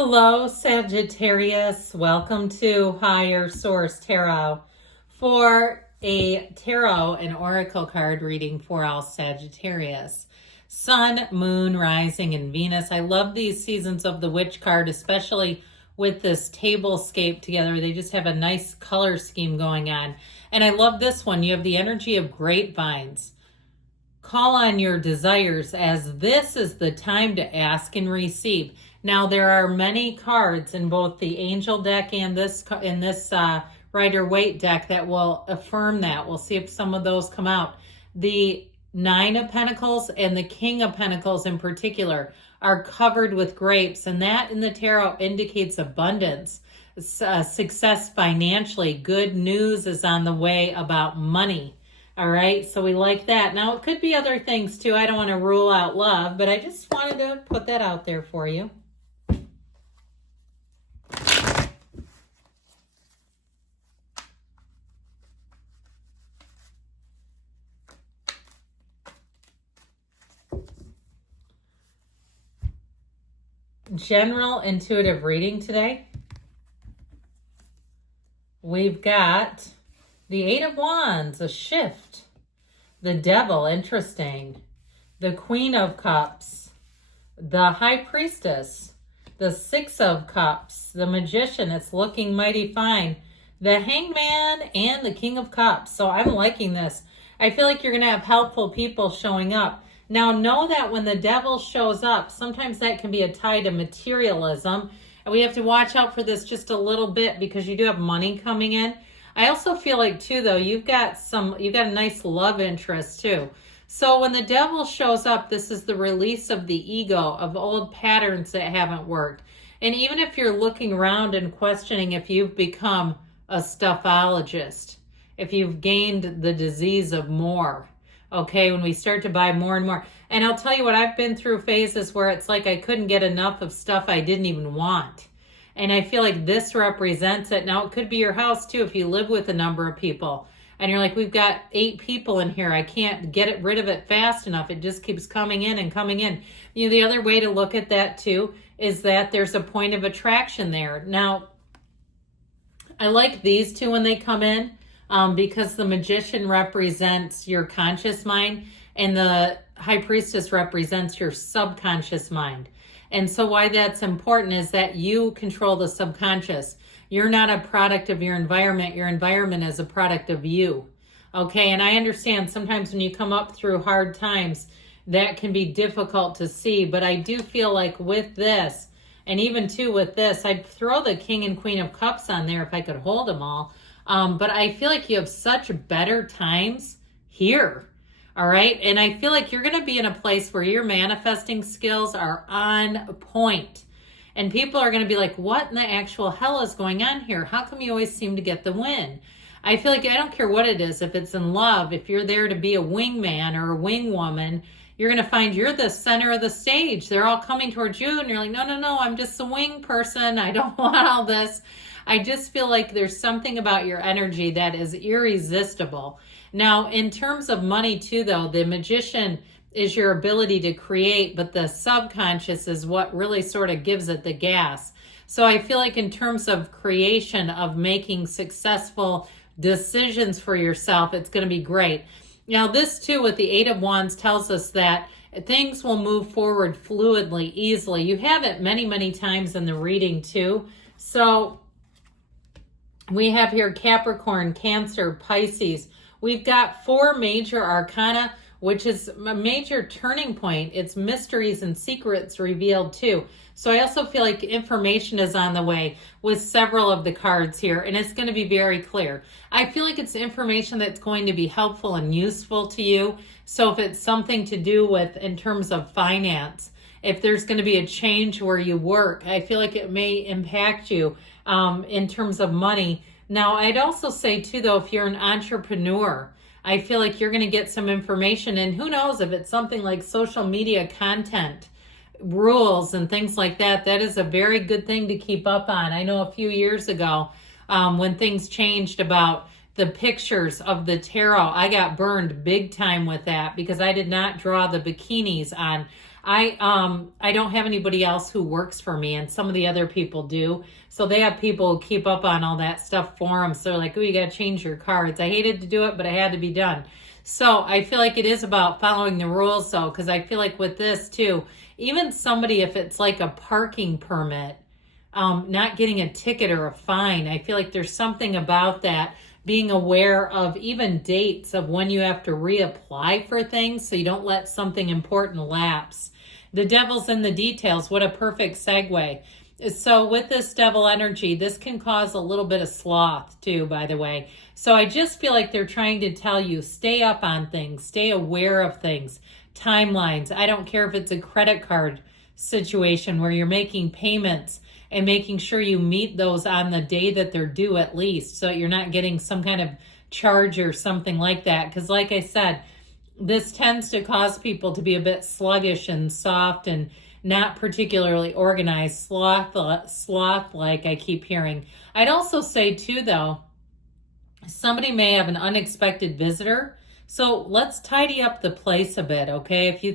Hello, Sagittarius. Welcome to Higher Source Tarot for a tarot and oracle card reading for all Sagittarius. Sun, Moon, Rising, and Venus. I love these seasons of the Witch card, especially with this tablescape together. They just have a nice color scheme going on. And I love this one. You have the energy of grapevines. Call on your desires, as this is the time to ask and receive. Now, there are many cards in both the Angel deck and this Rider-Waite deck that will affirm that. We'll see if some of those come out. The Nine of Pentacles and the King of Pentacles in particular are covered with grapes, and that in the tarot indicates abundance, success financially. Good news is on the way about money. All right, so we like that. Now, it could be other things too. I don't want to rule out love, but I just wanted to put that out there for you. General intuitive reading today. We've got the Eight of Wands, a shift. The Devil, interesting. The Queen of Cups. The High Priestess. The Six of Cups. The Magician, it's looking mighty fine. The Hangman and the King of Cups. So I'm liking this. I feel like you're going to have helpful people showing up. Now, know that when the Devil shows up, sometimes that can be a tie to materialism. And we have to watch out for this just a little bit because you do have money coming in. I also feel like, too, though, you've got a nice love interest, too. So when the Devil shows up, this is the release of the ego, of old patterns that haven't worked. And even if you're looking around and questioning if you've become a stuffologist, if you've gained the disease of more, okay, when we start to buy more and more. And I'll tell you what, I've been through phases where it's like I couldn't get enough of stuff I didn't even want. And I feel like this represents it. Now, it could be your house, too, if you live with a number of people. And you're like, we've got 8 people in here. I can't get rid of it fast enough. It just keeps coming in and coming in. You know, the other way to look at that, too, is that there's a point of attraction there. Now, I like these two when they come in because the Magician represents your conscious mind and the High Priestess represents your subconscious mind. And so why that's important is that you control the subconscious. You're not a product of your environment. Your environment is a product of you. Okay, and I understand sometimes when you come up through hard times, that can be difficult to see. But I do feel like with this, and even too with this, I'd throw the King and Queen of Cups on there if I could hold them all. But I feel like you have such better times here. All right. And I feel like you're going to be in a place where your manifesting skills are on point. And people are going to be like, what in the actual hell is going on here? How come you always seem to get the win? I feel like I don't care what it is. If it's in love, if you're there to be a wingman or a wing woman, you're going to find you're the center of the stage. They're all coming towards you and you're like, no, I'm just a wing person. I don't want all this. I just feel like there's something about your energy that is irresistible. Now, in terms of money too, though, the Magician is your ability to create, but the subconscious is what really sort of gives it the gas. So I feel like in terms of creation, of making successful decisions for yourself, it's going to be great. Now, this too with the Eight of Wands tells us that things will move forward fluidly, easily. You have it many, many times in the reading too. So we have here Capricorn, Cancer, Pisces. We've got 4 major arcana, which is a major turning point. It's mysteries and secrets revealed too. So I also feel like information is on the way with several of the cards here, and it's going to be very clear. I feel like it's information that's going to be helpful and useful to you. So if it's something to do with in terms of finance, if there's going to be a change where you work, I feel like it may impact you in terms of money. Now, I'd also say too, though, if you're an entrepreneur, I feel like you're going to get some information, and who knows if it's something like social media content rules and things like that. That is a very good thing to keep up on. I know a few years ago when things changed about the pictures of the tarot, I got burned big time with that because I did not draw the bikinis on I don't have anybody else who works for me, and some of the other people do. So they have people who keep up on all that stuff for them. So they're like, oh, you got to change your cards. I hated to do it, but it had to be done. So I feel like it is about following the rules, though, because I feel like with this too, even somebody, if it's like a parking permit, not getting a ticket or a fine, I feel like there's something about that, being aware of even dates of when you have to reapply for things so you don't let something important lapse. The devil's in the details. What a perfect segue. So with this devil energy, this can cause a little bit of sloth too, by the way. So I just feel like they're trying to tell you, stay up on things, stay aware of things, timelines. I don't care if it's a credit card situation where you're making payments and making sure you meet those on the day that they're due at least, so you're not getting some kind of charge or something like that. Because like I said, this tends to cause people to be a bit sluggish and soft and not particularly organized, sloth-like, I keep hearing. I'd also say too, though, somebody may have an unexpected visitor. So let's tidy up the place a bit, okay? If you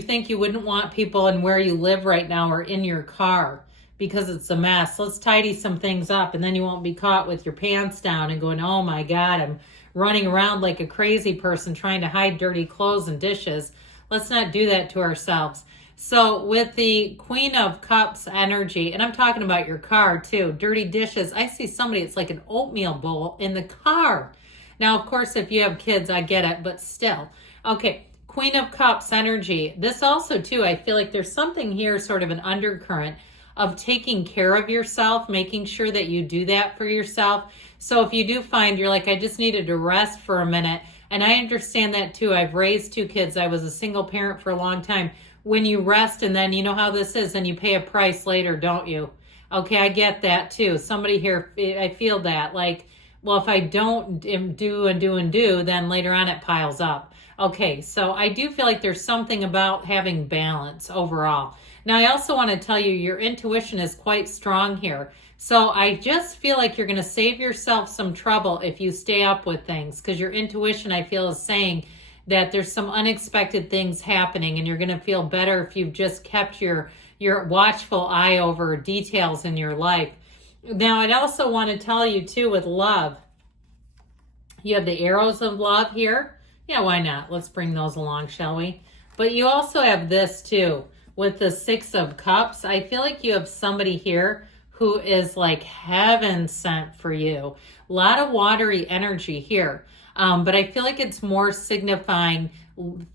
think you wouldn't want people in where you live right now or in your car because it's a mess, let's tidy some things up, and then you won't be caught with your pants down and going, oh my God, I'm running around like a crazy person trying to hide dirty clothes and dishes. Let's not do that to ourselves. So with the Queen of Cups energy, and I'm talking about your car too, dirty dishes. I see somebody, it's like an oatmeal bowl in the car. Now, of course, if you have kids, I get it, but still. Okay, Queen of Cups energy. This also too, I feel like there's something here, sort of an undercurrent of taking care of yourself, making sure that you do that for yourself. So if you do find you're like, I just needed to rest for a minute, and I understand that too. I've raised 2 kids. I was a single parent for a long time. When you rest, and then you know how this is, and you pay a price later, don't you? Okay, I get that too. Somebody here, I feel that. Like, well, if I don't do, then later on it piles up. Okay, so I do feel like there's something about having balance overall. Now, I also want to tell you, your intuition is quite strong here. So I just feel like you're going to save yourself some trouble if you stay up with things, because your intuition, I feel, is saying that there's some unexpected things happening, and you're going to feel better if you've just kept your watchful eye over details in your life. Now, I'd also want to tell you too, with love, you have the arrows of love here. Yeah, why not? Let's bring those along, shall we? But you also have this too, with the 6 of Cups. I feel like you have somebody here who is like heaven sent for you. A lot of watery energy here. But I feel like it's more signifying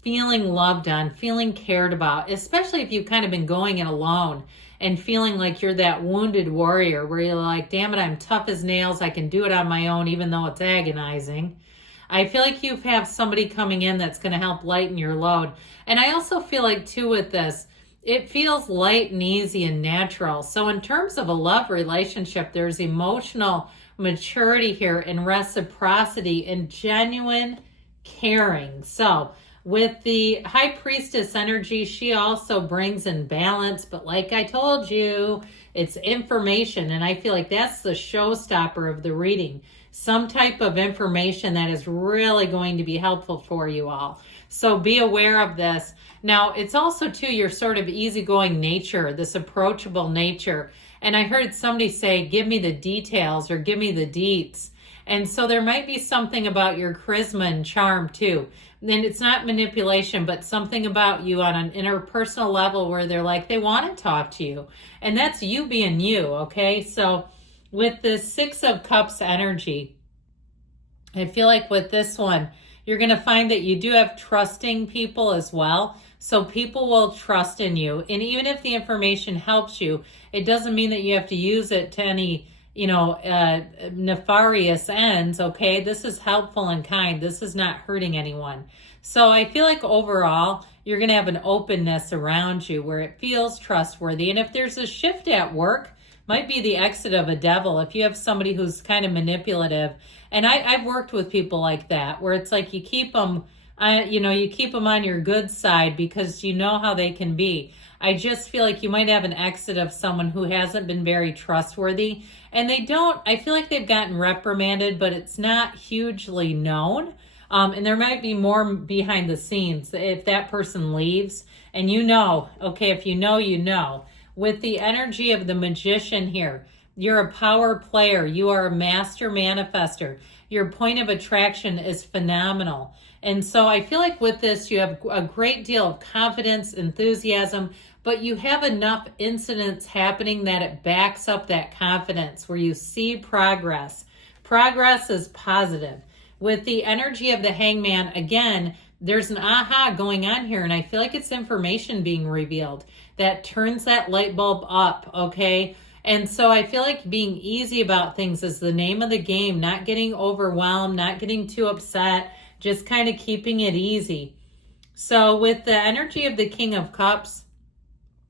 feeling loved on, feeling cared about, especially if you've kind of been going it alone and feeling like you're that wounded warrior where you're like, damn it, I'm tough as nails. I can do it on my own, even though it's agonizing. I feel like you have somebody coming in that's going to help lighten your load. And I also feel like too with this, it feels light and easy and natural. So in terms of a love relationship, there's emotional maturity here and reciprocity and genuine caring. So with the High Priestess energy, she also brings in balance. But like I told you, it's information. And I feel like that's the showstopper of the reading. Some type of information that is really going to be helpful for you all. So be aware of this. Now, it's also, too, your sort of easygoing nature, this approachable nature. And I heard somebody say, give me the details or give me the deets. And so there might be something about your charisma and charm, too. And it's not manipulation, but something about you on an interpersonal level where they're like, they want to talk to you. And that's you being you, okay? So with the 6 of Cups energy, I feel like with this one, you're going to find that you do have trusting people as well. So people will trust in you. And even if the information helps you, it doesn't mean that you have to use it to any, nefarious ends, okay? This is helpful and kind. This is not hurting anyone. So I feel like overall, you're going to have an openness around you where it feels trustworthy. And if there's a shift at work, might be the exit of a devil. If you have somebody who's kind of manipulative, and I've worked with people like that, where it's like you keep them, you keep them on your good side because you know how they can be. I just feel like you might have an exit of someone who hasn't been very trustworthy, and I feel like they've gotten reprimanded, but it's not hugely known. And there might be more behind the scenes if that person leaves. And you know, okay, if you know, you know. With the energy of the magician here, you're a power player. You are a master manifester. Your point of attraction is phenomenal. And so I feel like with this, you have a great deal of confidence, enthusiasm, but you have enough incidents happening that it backs up that confidence where you see progress. Progress is positive. With the energy of the hangman, again, there's an aha going on here, and I feel like it's information being revealed that turns that light bulb up, okay? And so I feel like being easy about things is the name of the game, not getting overwhelmed, not getting too upset, just kind of keeping it easy. So with the energy of the King of Cups,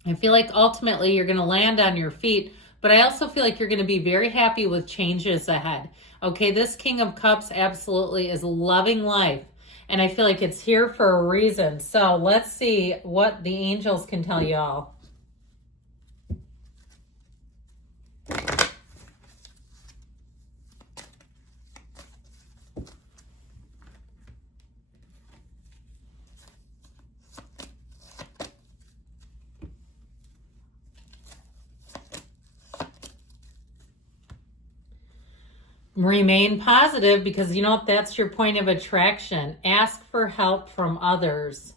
I feel like ultimately you're going to land on your feet, but I also feel like you're going to be very happy with changes ahead. Okay, this King of Cups absolutely is loving life, and I feel like it's here for a reason. So let's see what the angels can tell you all. Remain positive because you know that's your point of attraction. Ask for help from others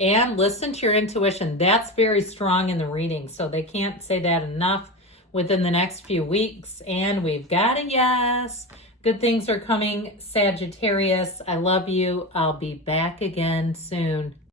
and listen to your intuition. That's very strong in the reading, so they can't say that enough within the next few weeks. And we've got a yes. Good things are coming, Sagittarius. I love you. I'll be back again soon.